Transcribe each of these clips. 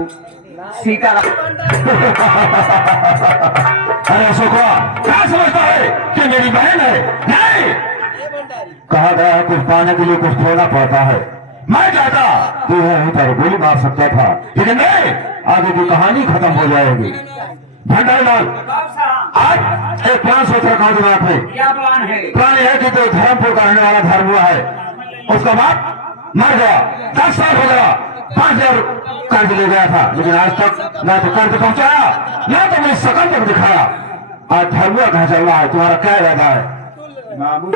सीता अरे अशोका क्या समझता है कि मेरी बहन है? नहीं, कहा गया है कुछ पाने के लिए कुछ खोना पड़ता है। मैं चाहता तू यहीं पर गोली मार सकता था, लेकिन नहीं, आगे की कहानी खत्म हो जाएगी। भंडारीलाल, आज एक प्लान सोच रखा हूं दिमाग में। क्या प्लान है? प्लान यह है कि जो धर्मपुर का रहने वाला धर्म हुआ है, उसका बाप मर गया, 10 साल हो गया, 5,000 कर्ज ले गया था, लेकिन आज तक ना तो कर्ज पहुंचाया, ना तो मेरी शकल तक दिखाया। आज धर्मुआ कहाँ चल रहा है? तुम्हारा क्या इरादा है? बाबू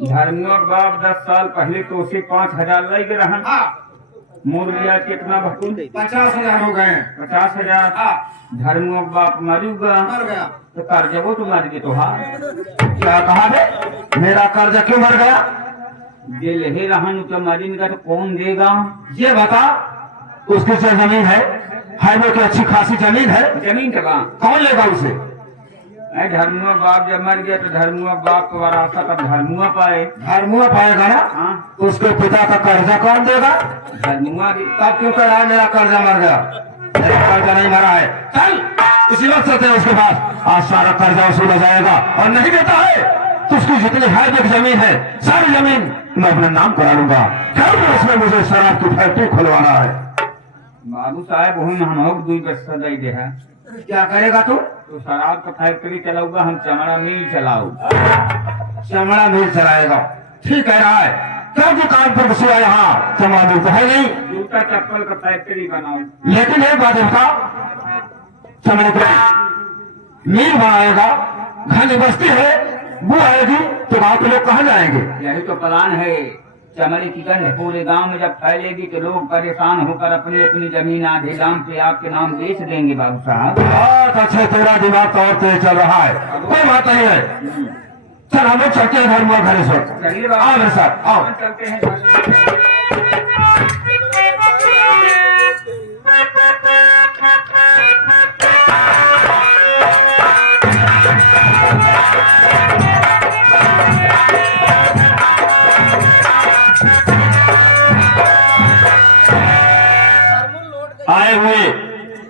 धर्मुआ बाप 10 साल पहले तो उसे 5,000 लग रहन। मोर लिया कितना बकुल? 50,000 हो गए। 50,000। धर्मुआ बाप मरूगा तो कर्ज वो तो मर गए तो हाँ। क्या कहा बे? मेरा कर्ज क्यों मर गया? जे ले रहन तो मरेगा तो कौन देगा? ये बता, उसकी जो जमीन है वो की अच्छी खासी जमीन है, जमीन का कौन लेगा उसे? धर्मुआ बाप जब मर गया तो धर्मुआ बाप को वरासत अब धर्मुआ पाए। धर्मुआ पाएगा ना? हाँ। उसके पिता का कर्जा कौन देगा? धर्मुआ तब क्यों कह रहा है मेरा कर्जा मर गया? मेरा कर्जा नहीं मरा है। चल इसी वक्त चलते हैं उसके पास, आज सारा कर्जा वसूला जाएगा, और नहीं देता है तो उसकी जितनी हाईटेक जमीन है सारी जमीन मैं अपने नाम करा लूंगा। क्या उसमें मुझे शराब की फैक्ट्री खुलवाना है। बाबू साहब हम 2 पैसा दे दे है। क्या करेगा तू? तो शराब का फैक्ट्री चलाऊंगा, हम चमड़ा मिल चलाऊ। चमड़ा मिल चलाएगा? ठीक कह रहा है, क्योंकि कानपुर से यहाँ चमड़ा मिल तो है नहीं। जूता चप्पल का फैक्ट्री बनाऊ। लेकिन एक बात बता, चमड़े की मिल बनाएगा, घनी बस्ती है, वो आएगी तो गाँव के लोग कहाँ जाएंगे? यही तो प्लान है। चमड़े की गंध पूरे गांव में जब फैलेगी तो लोग परेशान होकर अपनी अपनी जमीन आधे दाम पे आपके नाम बेच देंगे। बाबू साहब बहुत अच्छे, तेरा दिमाग तो और तेज चल रहा है, कोई बात नहीं है। चल हम लोग चलते हैं धर्मुआ घर से। चलिए आओ मेरे साथ, आओ। चलते हैं। आए हुए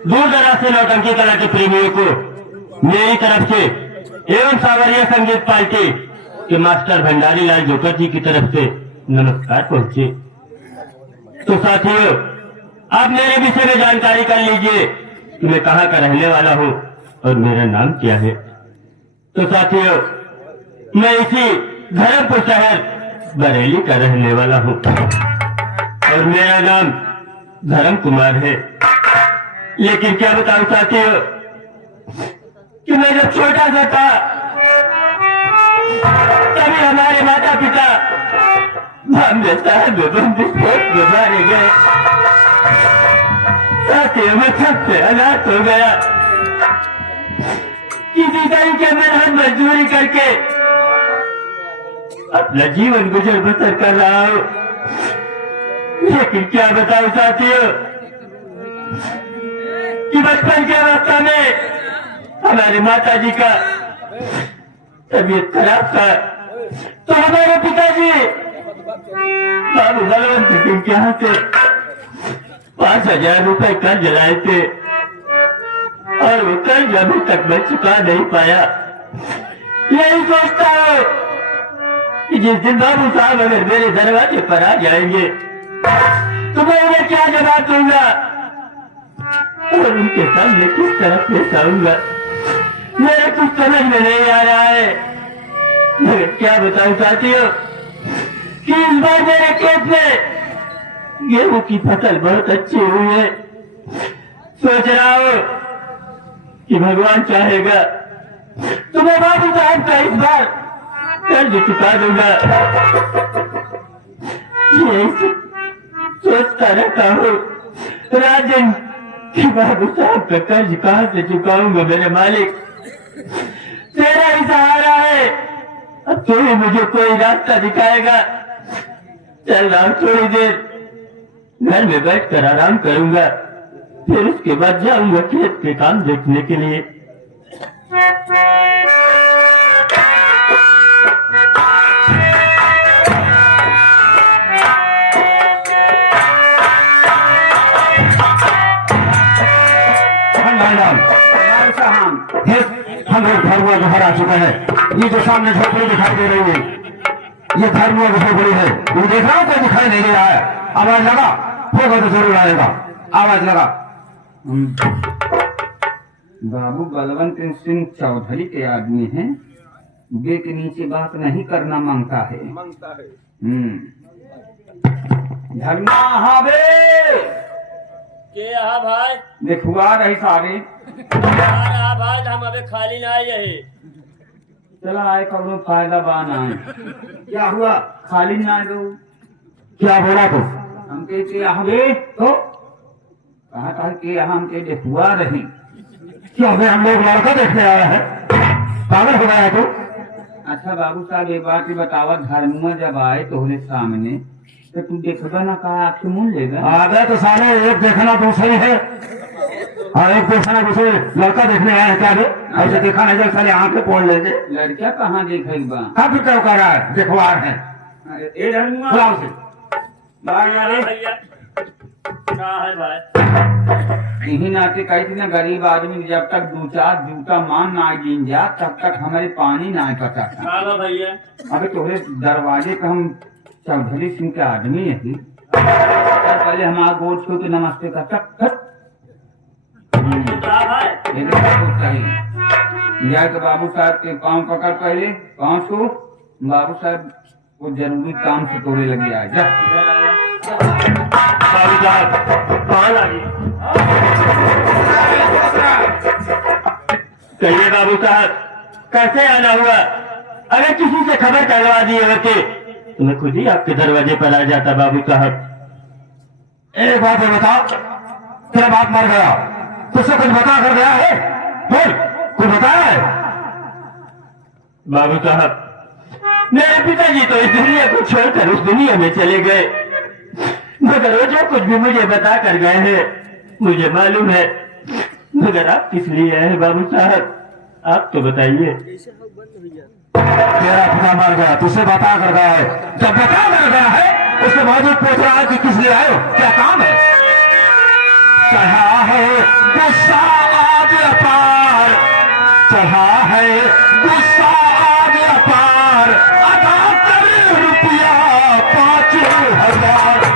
दूर दराज से नौटंकी कला के प्रेमियों को मेरी तरफ से एवं सावरिया संगीत पार्टी के मास्टर भंडारीलाल जोकर जी की तरफ से नमस्कार पहुंचे। तो साथियों, आप मेरे विषय में जानकारी कर लीजिए कि मैं कहाँ का रहने वाला हूँ और मेरा नाम क्या है। तो साथियों, मैं इसी धर्मपुर शहर बरेली का रहने वाला हूँ और मेरा नाम धर्म कुमार है। लेकिन क्या बताऊं साथियों कि मैं जब छोटा सा था तभी हमारे माता पिता बॉम्बे साहब विस्फोट में मारे गए। साथियों, मैं सबसे अनाथ हो गया। किसी तरह के मेहनत मजदूरी करके अपना जीवन गुजर बसर कर रहा हूँ। लेकिन क्या बताऊं साथियों कि बचपन के अवस्था में हमारे माता जी का तबीयत खराब था, तो हमारे पिताजी बाबू बलवंत सिंह के यहाँ से 5,000 रुपए कर्ज लाए थे और वो कर्ज अभी तक मैं चुका नहीं पाया। यही सोचता हूँ कि जिस दिन बाबू साहब अगर मेरे दरवाजे पर आ जाएंगे तो मैं उन्हें क्या जवाब दूंगा और उनके सामने किस तरह पेश आऊंगा, मेरे कुछ समझ में नहीं आ रहा है। मगर क्या बताऊं साथियों कि इस बार मेरे खेत में गेहूं की फसल बहुत अच्छी हुई है। सोच रहा हूं कि भगवान चाहेगा तो मैं बाबू साहब का इस बार कर्ज चुका दूंगा। यही सोचता रहता हूँ रात दिन कि बाबू साहब का कर्ज कहाँ से चुकाऊंगा। मेरे मालिक, तेरा ही सहारा है, अब तू ही मुझे कोई रास्ता दिखाएगा। चल रहा हूँ, थोड़ी देर घर में बैठकर आराम करूंगा, फिर उसके बाद जाऊंगा खेत के काम देखने के लिए। नाम कुमार साहब। ये हम लोग धर्मुआ के घर आ चुके हैं। ये जो सामने झोपड़ी दिखाई दे रही है, ये धर्मुआ की झोपड़ी है। वो देख रहा हूँ कोई दिखाई नहीं दे रहा है। आवाज लगा होगा तो जरूर आएगा। आवाज लगा। बाबू बलवंत सिंह चौधरी के आदमी हैं। वे के नीचे बात नहीं करना मांगता है। धर्मा हावे के यहाँ भाई देखुआ रही सारे। यहाँ भाई हम अबे खाली ना आए है। चला आए कौनो फायदा बा ना है। क्या हुआ? खाली ना दो। क्या बोला तू? हम के हवे तो कहा था कि हम के देखुआ रही। क्या हम लोग लड़का देखने आया है? पागल हो गया है तू? अच्छा बाबू साहब एक बात ही बतावा, धर्मुआ जब आए तोहरे सामने तो तू देखबा ना कहा आपके मुंह लेगा। आगे तो साले एक देखना दूसरी है और एक देखना दूसरे लड़का देखने आया है। क्या रे ऐसे देखा नजर साले आंखें पोड़ लेंगे। लड़का कहाँ देखे बा? हाँ फिर क्या कह रहा है? देखवार है। ए धर्मुआ बुलाओ से। बाहर आ रे। भैया क्या है भाई? यही नाते कही थी ना, गरीब आदमी जब तक दो चार जूता मान ना गिन जा तब तक हमारे पानी ना पता था। क्या भैया? अबे तोहरे दरवाजे पे हम चौधरी सिंह के आदमी है। पहले हमारा गोड़ छू के नमस्ते का तक क्या भाई? चाहिए जा के बाबू साहब के पाँव पकड़, पहले पाँव छू। बाबू साहब वो जरूरी काम से तोड़े लगे आए। जा बाबू साहब कहाँ लगी? कहिए बाबू साहब कैसे आना हुआ? अगर किसी से खबर करवा दी होते तो मैं खुद ही आपके दरवाजे पर आ जाता। बाबू साहब एक बात है, बता। तेरा बाप मर गया, तुझसे कुछ बता कर गया है? बोल, कुछ बताया है? बाबू साहब मेरे पिताजी तो इस दुनिया को छोड़कर उस दुनिया में चले गए, मगर वो जो कुछ भी मुझे बता कर गए हैं मुझे मालूम है। मगर आप किस लिए आए हैं बाबू साहब? आप तो बताइए। तेरा पिता मर गया, तुझसे बता कर गया है। जब बता कर गया है उसके बाद वो पूछ रहा है कि किस लिए आए हो, क्या काम है? चढ़ा है गुस्सा आज अपार, चढ़ा है गुस्सा आज अपार, अदा कर रुपया 5,000।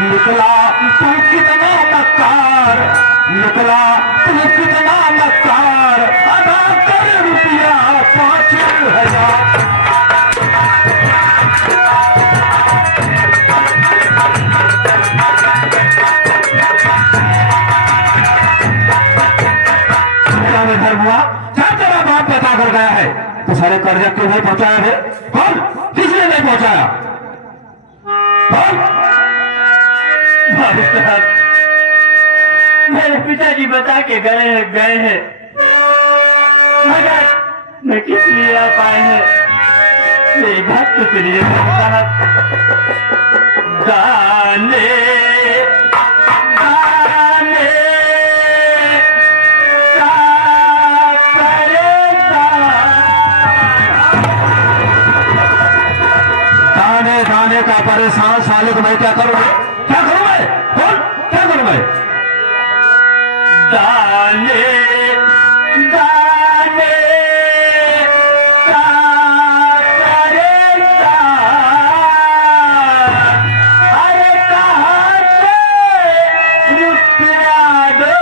निकला तू कितना मक्कार, निकला तू कितना मक्कार, अदा कर रुपया 5,000। धर्मुआ क्या तेरा बाप बता कर गया है? तो सारे कर्जे क्यों नहीं पहुंचाया है? कौन? किसने नहीं पहुंचाया? कौन? बाबू साहब मेरे पिताजी बता के गए हैं, मगर मैं किस लिए आ पाए हैं मेरी बात तो सुनिए बाबू साहब। गाने गाने गाने गाने का परेशान साले को मैं क्या करूँ? क्या करूँ मैं? बोल, क्या करूँ मैं? गाने गाने का परेशान, अरे कहाँ से रुपया दो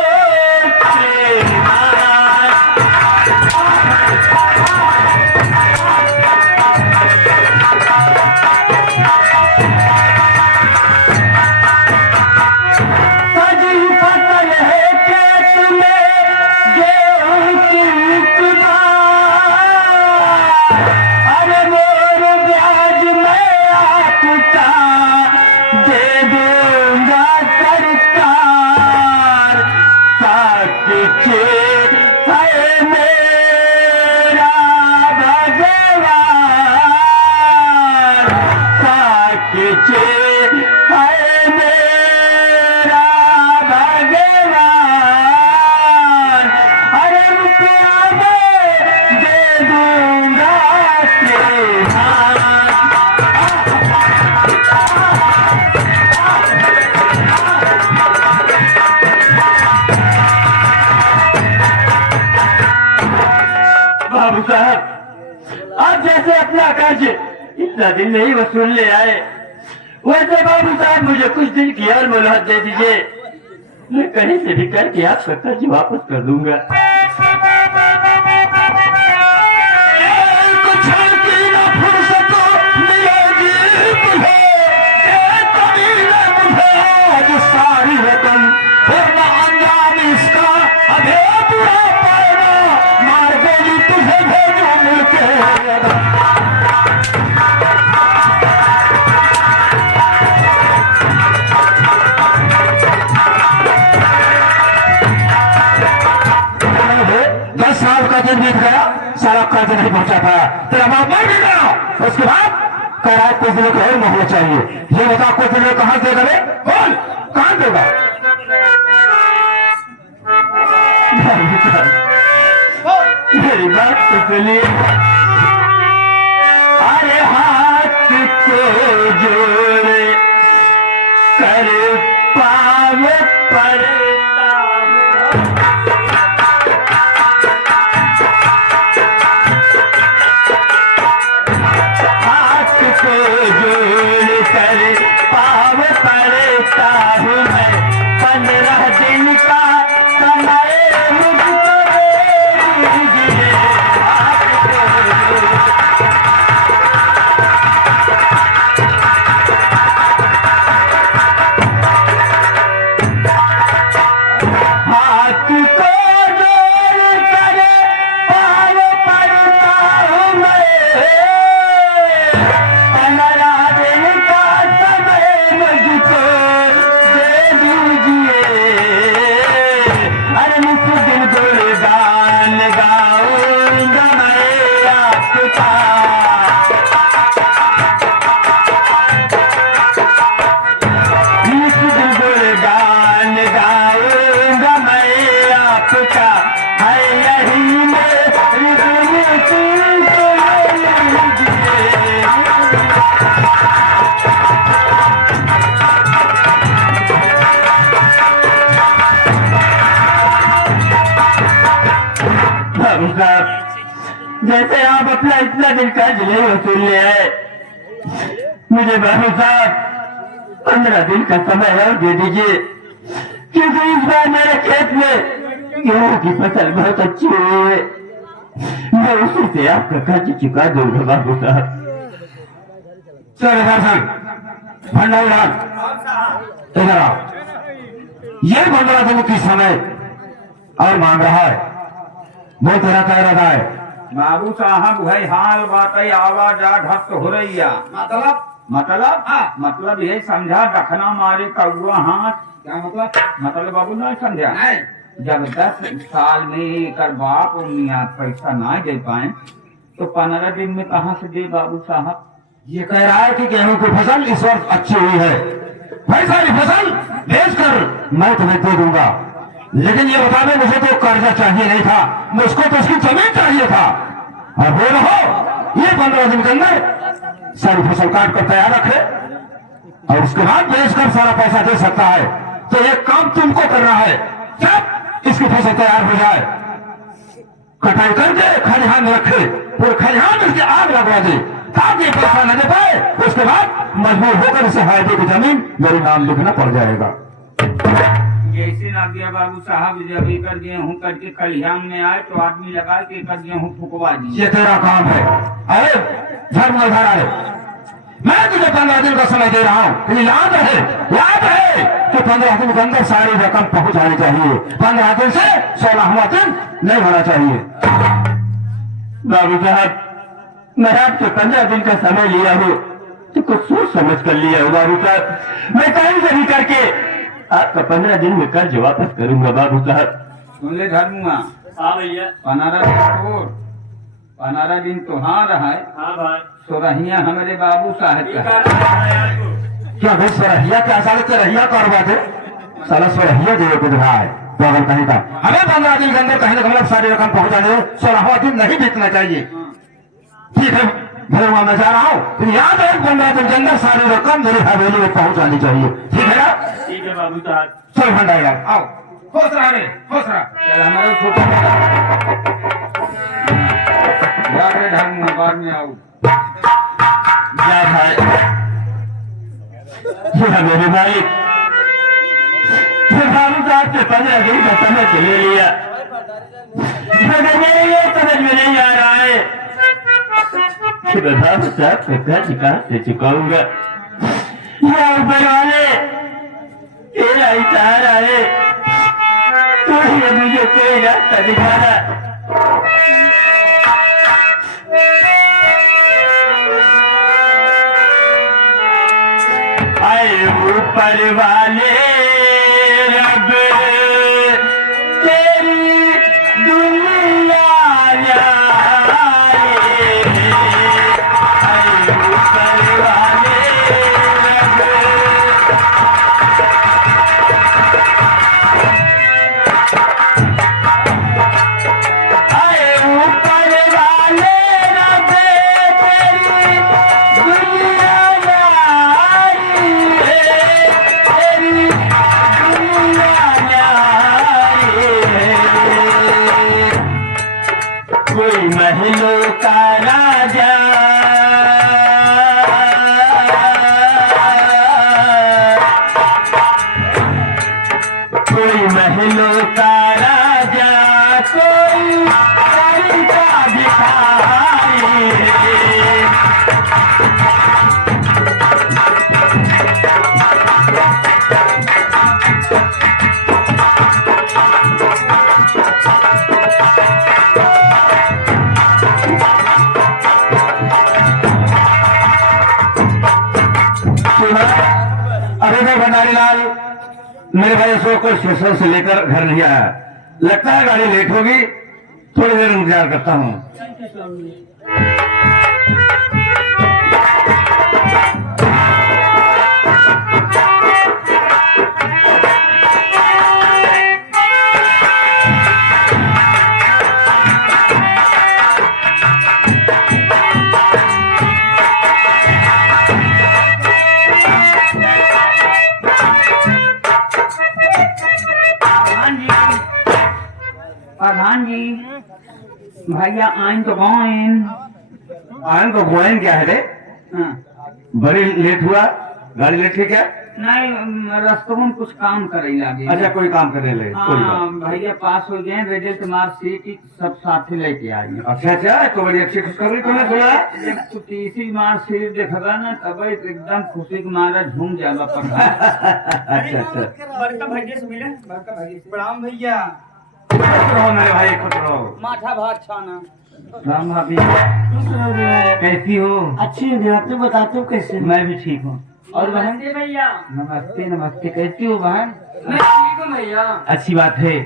सजी फसल है खेत में साहब, आप जैसे अपना कर्ज इतना दिन नहीं वसूल ले आए, वैसे बाबू साहब मुझे कुछ दिन की और मोहलत दे दीजिए, मैं कहीं से भी करके आपका कर्ज वापस कर दूंगा। कुछ की ना फुर्सत मिलेगी तुझे, कभी ना मुझे आज सारी रकम, वरना अंजाम इसका अबे बुरा पाएगा, मार देगी तुझे भेजो मिलके। दिन बीत गया, सारा कर्ज नहीं पहुंचा पाया, तेरा बाप मर भी गया। उसके बाद कह रहा है कुछ दिनों को और मोहलत चाहिए। ये बता कुछ दिनों कहां देगा रे? बोल कहां देगा? मेरी बात तो सुनिए। अरे हाथ को जोड़े कर पाव पड़ता हूँ मैं, 15 दिन का समय मुझको दे दीजिए। हाथ को जोड़ कर पाव पड़ता हूँ मैं, 15 दिन का समय मुझको दे दीजिए। अरे मुझ दिन गुणगान गाऊंगा मैं आपका, मुझ दिन गुणगान गाऊंगा मैं आपका, है यही मेरी विनती सुन लीजिए। बाबू साहब, जैसे आप अपना इतना दिन कर्ज नहीं वसूल ले आए, मुझे बाबू साहब 15 दिन का समय और दे दीजिए, क्योंकि इस बार मेरे खेत में गेहूं की फसल बहुत अच्छी हुई है, मैं उसी से आपका कर्ज चुका दूंगा बाबू साहब। सर भंडारीलाल इधर आओ। ये 15 दिन की समय और मांग रहा है, वो तेरा कह रहा है। बाबू साहब भाई हाल बात आवाज ढक हो रही है। मतलब ये समझा रखना मारे कौआ हाथ। क्या मतलब? मतलब बाबू नहीं समझा। नहीं। जब 10 साल में कर बाप और मियाँ पैसा ना दे पाए तो 15 दिन में कहाँ से दे बाबू साहब? ये कह रहा है कि गेहूं की फसल इस वर्ष अच्छी हुई है, भाई सारी फसल बेचकर मैं तुम्हें दे दूंगा, लेकिन ये बता दे मुझे तो कर्जा चाहिए नहीं था, मुझको तो उसकी जमीन चाहिए था। और वो रहो ये 15 दिन के अंदर सारी फसल काट कर तैयार रखे और उसके बाद बेचकर सारा पैसा दे सकता है। तो ये काम तुमको करना है, जब इसकी फसल तैयार हो जाए कटाई करके खलिहान में रखे, फिर खलिहान में इसकी आग लगवा दे ताकि पैसा न दे पाए, उसके बाद मजबूर होकर इसे हाईवे की जमीन मेरे नाम लिखना पड़ जाएगा। जैसे ना दिया बाबू साहब, जब कर गेहूँ करके खलिहान में आए तो आदमी लगा के कर गेहूँ फुकवा दिए। ये तेरा काम है। अरे धर्म घर आए, मैं तुझे 15 दिन का समय दे रहा हूँ, तुझे याद है कि 15 दिन के अंदर सारी रकम पहुंच आनी चाहिए, 15 दिन से 16वां दिन नहीं होना चाहिए। बाबू साहब, मैं आपसे 15 दिन का समय लिया हूँ तो कुछ सोच समझ कर लिया हूँ बाबू साहब। मैं कहीं से भी करके आपका 15 दिन में कर्ज वापस करूंगा बाबू साहब। सुन ले धर्मुआ। हाँ भैया। 15 दिन तो हाँ रहा है। हाँ भाई। सोरहिया हमारे बाबू साहब का। क्या भाई सोरहिया क्या साले सोरहिया करवा दे, साला सोरहिया दे के भाई पागल कहीं का। हमें 15 दिन के अंदर कहीं ना कहीं सारी रकम पहुंचा दे, 16वां दिन नहीं बीतना चाहिए। ठीक है भैया, मैं जा रहा हूँ, तुम याद है 15 दिन के अंदर सारी रकम मेरी हवेली में पहुंचानी चाहिए। ठीक है ना? ठीक है बाबू साहब। चल भंडारीलाल आओ, खुश रहा रे खुश रहा। चल हमारे छोटे जाके ढंग में बाद में आऊ। जा भाई, ये मेरे भाई बाबू साहब से 15 दिन का समय ले लिया, मगर मेरे ये समझ में नहीं आ रहा है कि मैं बाबू साहब से कर्ज कहां से चुकाऊंगा। या ऊपर वाले तेरा ही सहारा है, तू ही मुझे कोई रास्ता दिखाना। आए ऊपर वाले रब तेरी दुनिया आए ऊपर वाले रब आए ऊपर वाले रब तेरी दुनिया कोई महलों का राजा कोई महलों का राजा कोई सारी का भिखारी अरे नहीं भंडारी लाल, मेरे भाई अशोक को स्टेशन से लेकर घर नहीं आया, लगता है गाड़ी लेट होगी, थोड़ी देर इंतजार करता हूँ। प्रधान जी, भैया आइन तो गोइन। आयन को गोयन क्या है रे? हाँ। बड़ी लेट हुआ, गाड़ी लेट है क्या? नहीं, रास्तों में कुछ काम करे लागे। अच्छा, कोई काम करने लगे? कोई हाँ, बात। भैया पास हो गए, रिजल्ट मार्कशीट सब साथ ही लेके आई। अच्छा अच्छा, तो बड़ी अच्छी खुशखबरी तुमने सुना। जब तीसरी मार्कशीट देखा ना तब एकदम खुशी के मारा झूम जाला पर। अच्छा अच्छा, बड़का भैया से मिले, बड़का भैया से। प्रणाम भैया। खुश रहो मेरे भाई, खुश रहो। माठा भात छाना। राम भाभी, कैसी हो? अच्छी है, तू बताते हो कैसे? मैं भी ठीक हूँ। और बहन? नमस्ते भैया। नमस्ते नमस्ते, कैसी हो बहन? मैं ठीक हूँ भैया। अच्छी बात है।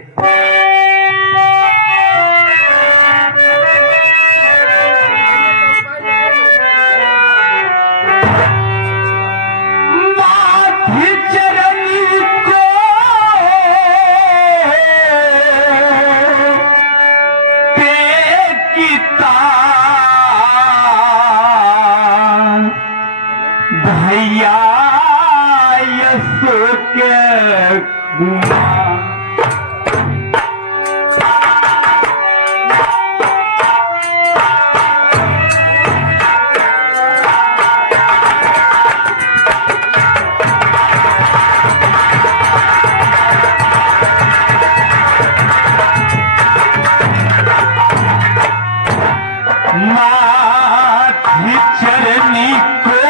भैया यसो के गुआ माथि चरनी को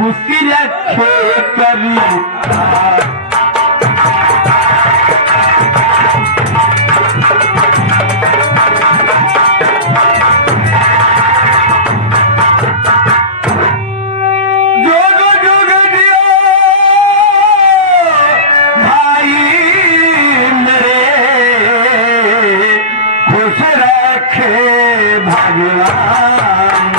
खुशी रखे करी भगवान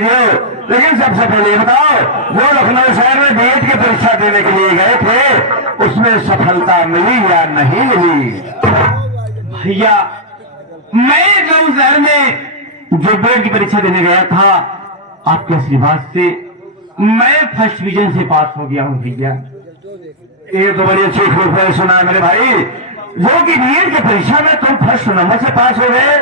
दीजिए, लेकिन सबसे पहले ये बताओ, जो लखनऊ शहर में बीएड की परीक्षा देने के लिए गए थे, उसमें सफलता मिली या नहीं मिली? भैया मैं लखनऊ शहर में जो बोर्ड की परीक्षा देने गया था, आपके आशीर्वाद से मैं फर्स्ट डिवीजन से पास हो गया हूँ भैया। ये तो बड़ी अच्छी खबर सुना है मेरे भाई, जो कि बीएड की परीक्षा में तुम फर्स्ट नंबर से पास हो गए।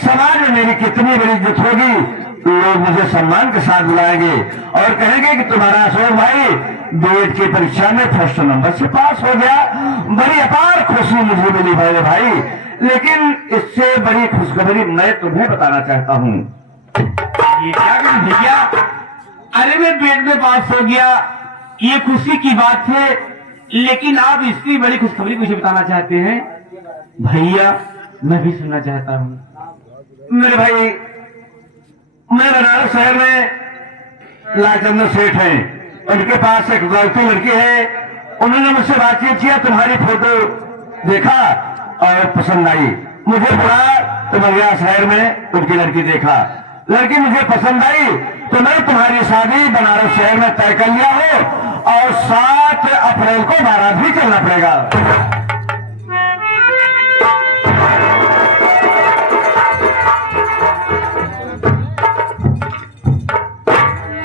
समाज में मेरी कितनी बड़ी इज्जत होगी, लोग मुझे सम्मान के साथ बुलाएंगे और कहेंगे कि तुम्हारा अशोक भाई बीएड की परीक्षा में फर्स्ट नंबर से पास हो गया। बड़ी अपार खुशी मुझे मिली मेरे भाई, लेकिन इससे बड़ी खुशखबरी मैं तुम्हें बताना चाहता हूँ। ये क्या करूं भैया? अरे मैं बीएड में पास हो गया, ये खुशी की बात है, लेकिन आप इसकी बड़ी खुशखबरी मुझे बताना चाहते हैं। भैया मैं भी सुनना चाहता हूँ। मेरे भाई, मैं बनारस शहर में लालचंद्र सेठ हैं, उनके पास एक लड़की है। उन्होंने मुझसे बातचीत किया, तुम्हारी फोटो देखा और पसंद आई। मुझे बुला तुम्हारे शहर में उनकी लड़की देखा, लड़की मुझे पसंद आई तो मैं तुम्हारी शादी बनारस शहर में तय कर लिया हो और 7 अप्रैल को बारात भी चलना पड़ेगा।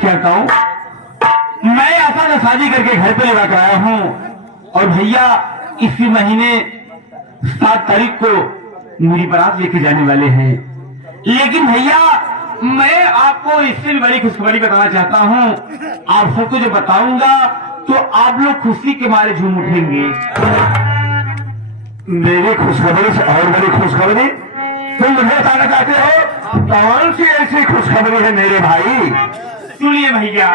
कहता हूँ मैं आसान शादी करके घर पे लेकर आया हूँ और भैया इसी महीने 7 तारीख को मेरी बारात लेके जाने वाले हैं। लेकिन भैया मैं आपको इससे भी बड़ी खुशखबरी बताना चाहता हूँ। आप सबको जो बताऊंगा तो आप लोग खुशी के मारे झूम उठेंगे। मेरी खुशखबरी से और बड़ी खुशखबरी तुम मुझे बताना चाहते हो? कौन सी ऐसी खुशखबरी है मेरे भाई? सुनिए भैया,